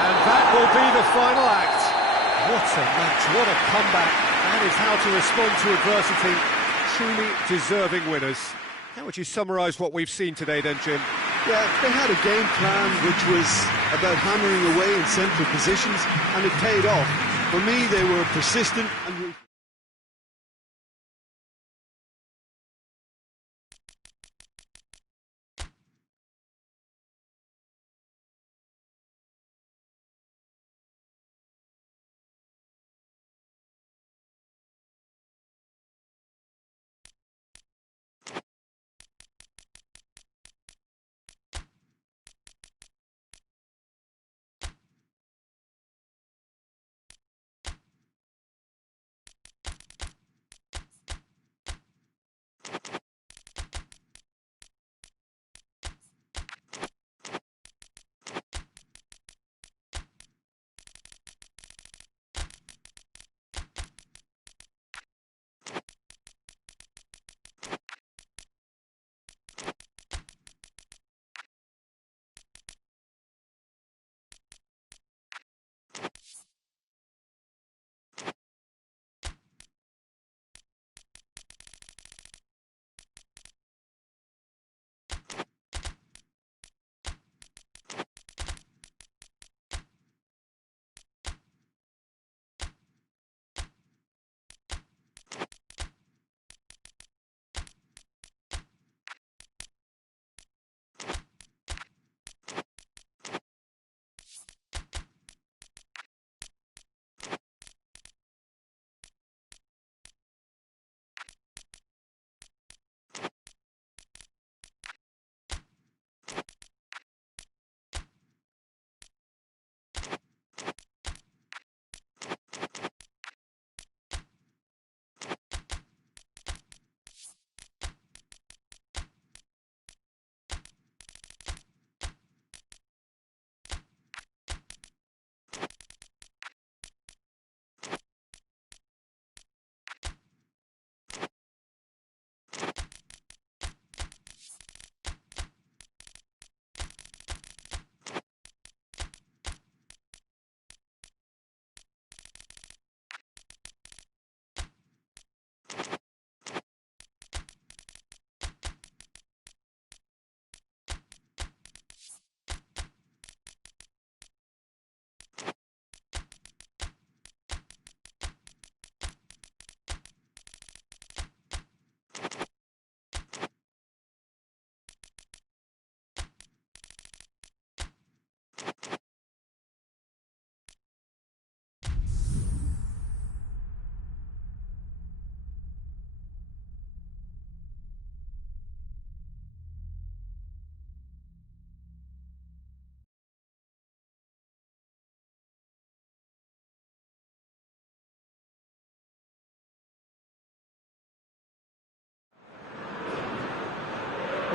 And that will be the final act. What a match, what a comeback. That is how to respond to adversity. Truly deserving winners. How would you summarise what we've seen today then, Jim? Yeah, they had a game plan which was about hammering away in central positions, and it paid off. For me, they were persistent and...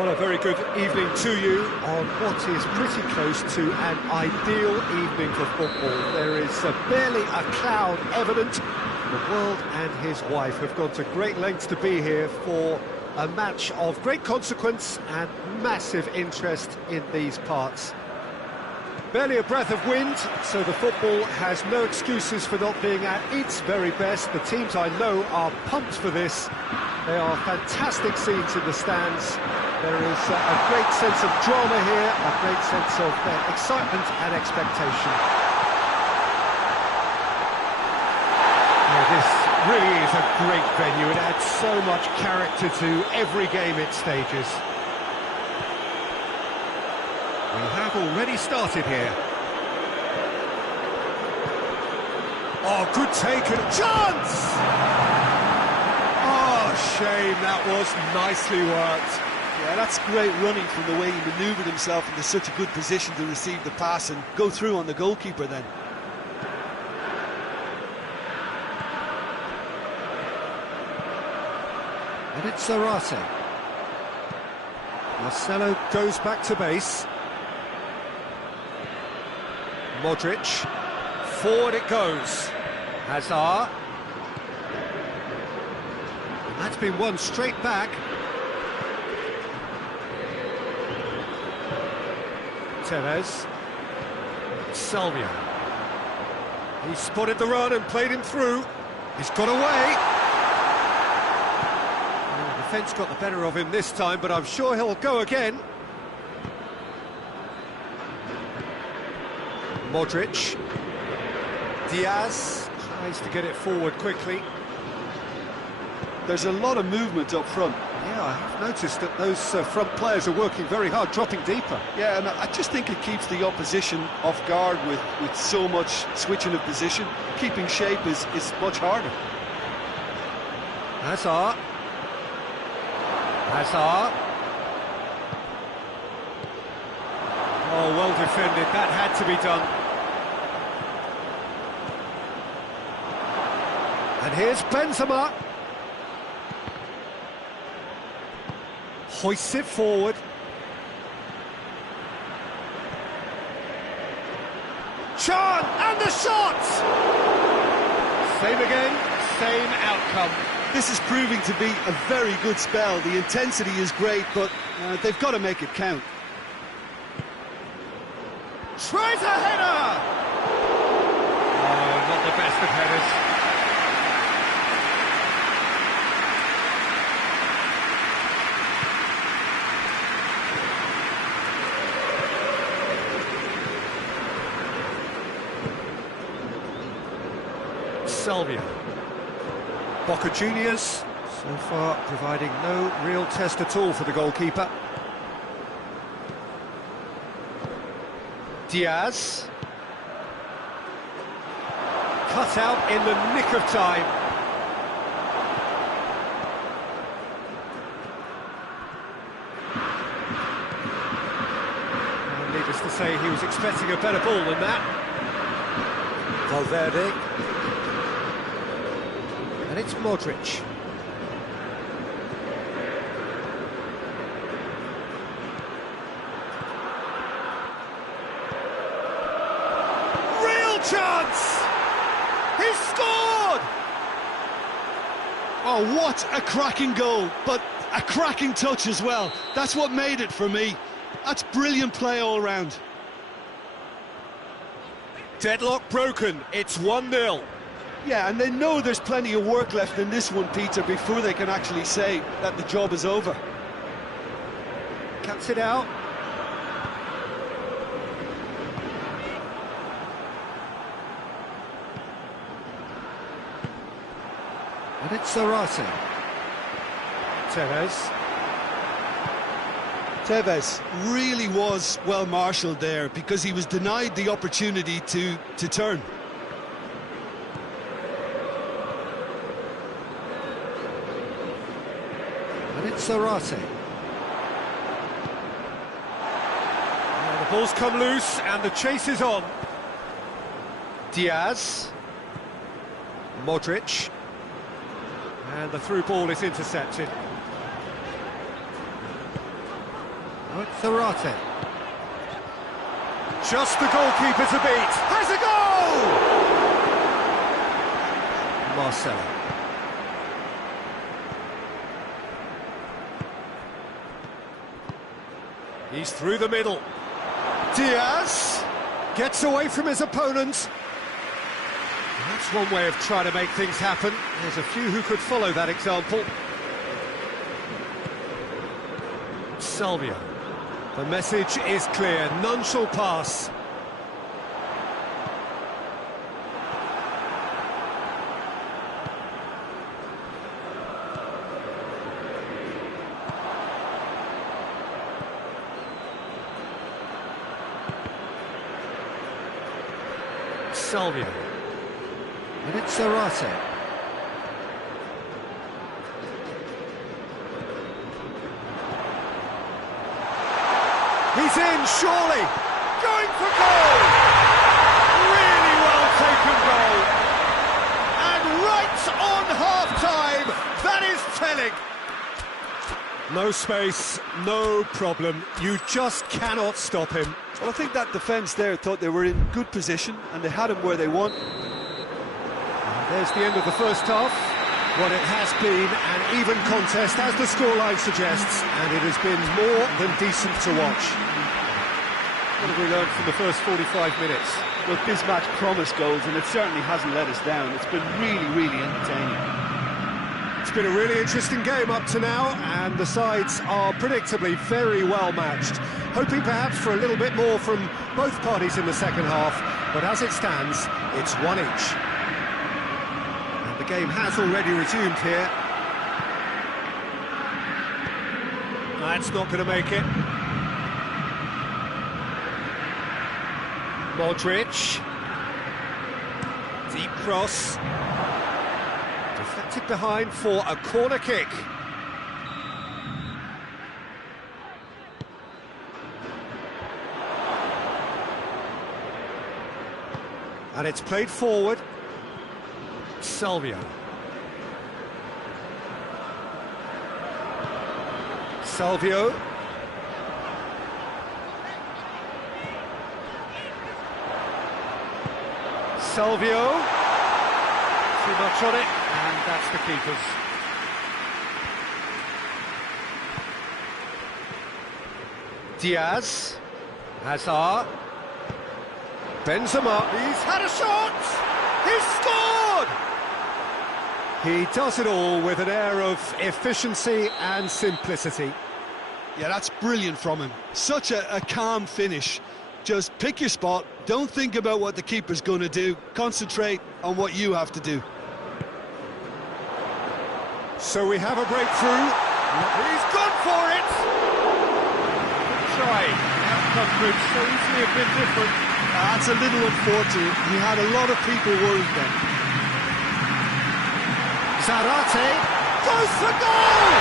Well, a very good evening to you on what is pretty close to an ideal evening for football. There is barely a cloud evident. The world and his wife have gone to great lengths to be here for a match of great consequence and massive interest in these parts. Barely a breath of wind, so the football has no excuses for not being at its very best. The teams I know are pumped for this. They are fantastic scenes in the stands. There is a great sense of drama here, a great sense of excitement and expectation. This really is a great venue. It adds so much character to every game it stages. We have already started here. Oh, good take and chance! Oh, shame, that was nicely worked. Yeah, that's great running from the way he manoeuvred himself into such a good position to receive the pass and go through on the goalkeeper then. And it's Zarate. Marcelo goes back to base. Modric. Forward it goes. Hazard. And that's been won straight back. Tevez. Salvia. He spotted the run and played him through. He's got away. The defence got the better of him this time, but I'm sure he'll go again. Modric. Diaz tries to get it forward quickly. There's a lot of movement up front. Yeah, I have noticed that those front players are working very hard, dropping deeper. Yeah, and I just think it keeps the opposition off guard with so much switching of position. Keeping shape is much harder. Hazard. Hazard. Oh, well defended. That had to be done. And here's Benzema. Hoists it forward. Chan, and the shot! Same again, same outcome. This is proving to be a very good spell. The intensity is great, but they've got to make it count. Tries a header! Oh, not the best of headers. Salvia. Boca Juniors, so far providing no real test at all for the goalkeeper. Diaz. Cut out in the nick of time. And needless to say, he was expecting a better ball than that. Valverde. And it's Modric. Real chance! He scored! Oh, what a cracking goal, but a cracking touch as well. That's what made it for me. That's brilliant play all round. Deadlock broken, it's 1-0. Yeah, and they know there's plenty of work left in this one, Peter, before they can actually say that the job is over. Cuts it out. And it's Zarate. Tevez. Tevez really was well marshalled there because he was denied the opportunity to turn. And it's Zarate. The ball's come loose and the chase is on. Diaz. Modric. And the through ball is intercepted. Oh, it's Zarate. Just the goalkeeper to beat. Has a goal! Marcelo. He's through the middle. Diaz gets away from his opponent. That's one way of trying to make things happen. There's a few who could follow that example. Salvio. The message is clear, none shall pass. Salvio. And it's Zarate. He's in, surely! Going for goal! Really well taken goal! And right on half-time, that is telling! No space, no problem. You just cannot stop him. Well, I think that defence there thought they were in good position and they had him where they want. And there's the end of the first half. Well, it has been an even contest, as the scoreline suggests, and it has been more than decent to watch. What have we learned from the first 45 minutes? Look, this match promised goals, and it certainly hasn't let us down. It's been really, really entertaining. It's been a really interesting game up to now, and the sides are predictably very well matched. Hoping perhaps for a little bit more from both parties in the second half, but as it stands, it's one each. And the game has already resumed here. That's not going to make it. Modric. Deep cross. Deflected behind for a corner kick. And it's played forward. Salvio. Salvio. Salvio. Too much on it, and that's the keeper's. Diaz. Hazard. Benzema. He's had a shot! He's scored! He does it all with an air of efficiency and simplicity. Yeah, that's brilliant from him. Such a calm finish. Just pick your spot, don't think about what the keeper's going to do, concentrate on what you have to do. So we have a breakthrough. He's gone for it! Try. The outcome could so easily have been different. That's a little unfortunate. He had a lot of people worried then. Zarate goes for goal!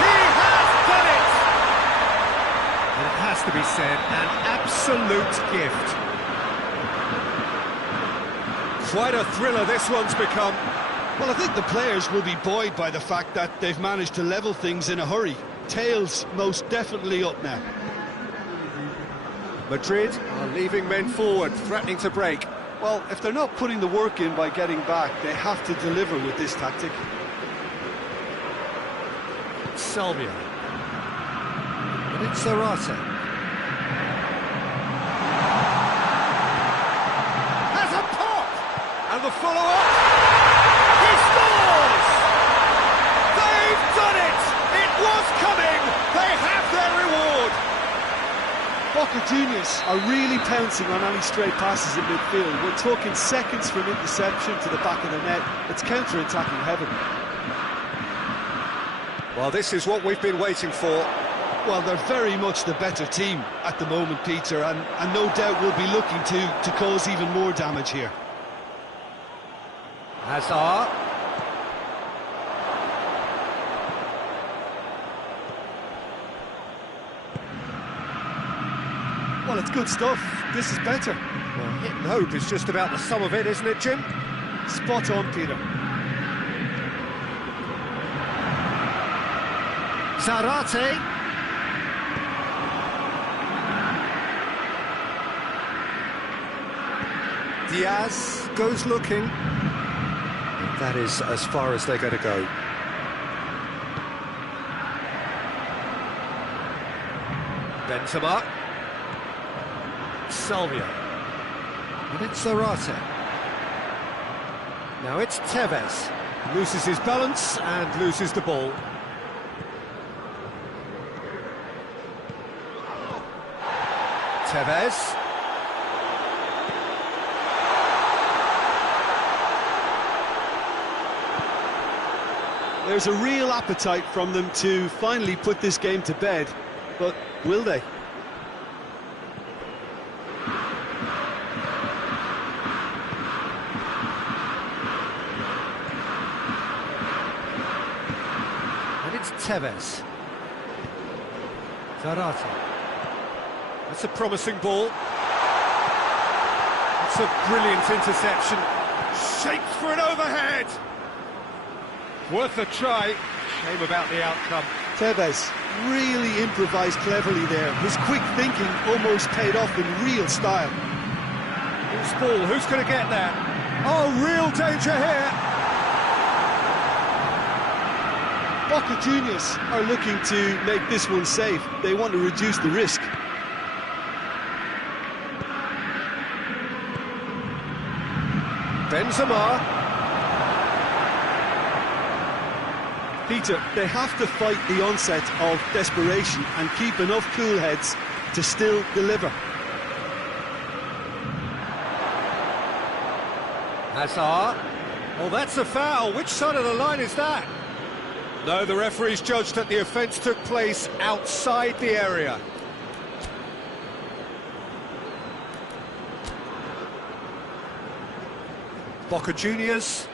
He has done it! And it has to be said, an absolute gift. Quite a thriller this one's become. Well, I think the players will be buoyed by the fact that they've managed to level things in a hurry. Tails most definitely up now. Madrid are leaving men forward, threatening to break. Well, if they're not putting the work in by getting back, they have to deliver with this tactic. Salvio. And it's Zarate. Has a pop! And the follow-up! He scores! They've done it! It was coming! They have their reward! Boca Juniors are really pouncing on any straight passes in midfield. We're talking seconds from interception to the back of the net. It's counter-attacking heaven. Well, this is what we've been waiting for. Well, they're very much the better team at the moment, Peter, and no doubt will be looking to cause even more damage here. Hazard. Well, it's good stuff. This is better. Well, hit and hope is just about the sum of it, isn't it, Jim? Spot on, Peter. Zarate. Diaz goes looking. That is as far as they're going to go. Benzema. Salvio. And it's Zarate. Now it's Tevez. Loses his balance and loses the ball. Tevez. There's a real appetite from them to finally put this game to bed, but will they? And it's Tevez. Zarate. That's a promising ball. That's a brilliant interception. Shapes for an overhead. Worth a try. Shame about the outcome. Tevez really improvised cleverly there. His quick thinking almost paid off in real style. Loose ball, who's going to get there? Oh, real danger here. Boca Juniors are looking to make this one safe. They want to reduce the risk. Benzema. Peter, they have to fight the onset of desperation and keep enough cool heads to still deliver. Hazard. Oh, that's a foul. Which side of the line is that? No, the referee's judged that the offence took place outside the area. Boca Juniors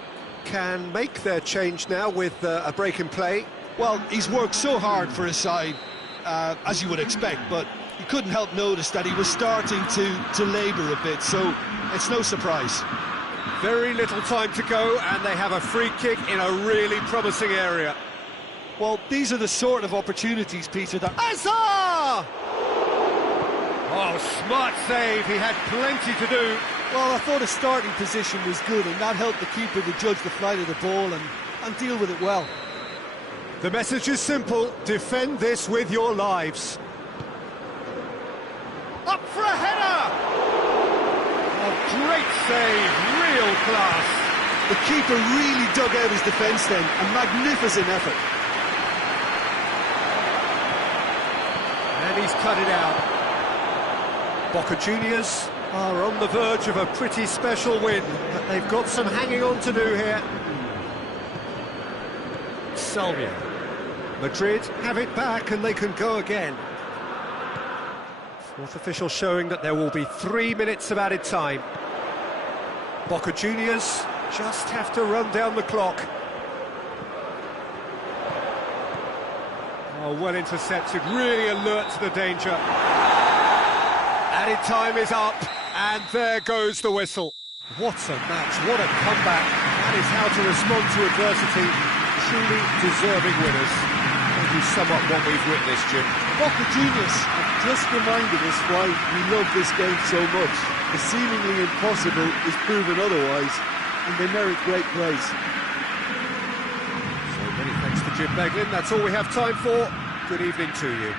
can make their change now with a break in play. Well, he's worked so hard for his side, as you would expect, but you couldn't help notice that he was starting to labour a bit, so it's no surprise. Very little time to go, and they have a free kick in a really promising area. Well, these are the sort of opportunities, Peter, that... Hazard! Oh, smart save, he had plenty to do. Well, I thought his starting position was good, and that helped the keeper to judge the flight of the ball and deal with it well. The message is simple: defend this with your lives. Up for a header! Oh, great save, real class. The keeper really dug out his defence then, a magnificent effort. And he's cut it out. Boca Juniors are on the verge of a pretty special win, but they've got some hanging on to do here. Salvio. Madrid have it back and they can go again. Fourth official showing that there will be 3 minutes of added time. Boca Juniors just have to run down the clock. Oh, well intercepted, really alert to the danger. Added time is up, and there goes the whistle. What a match, what a comeback. That is how to respond to adversity. Truly deserving winners. How do you sum up what we've witnessed, Jim? Boca Juniors have just reminded us why we love this game so much. The seemingly impossible is proven otherwise, and they merit great praise. So many thanks to Jim Beglin. That's all we have time for. Good evening to you.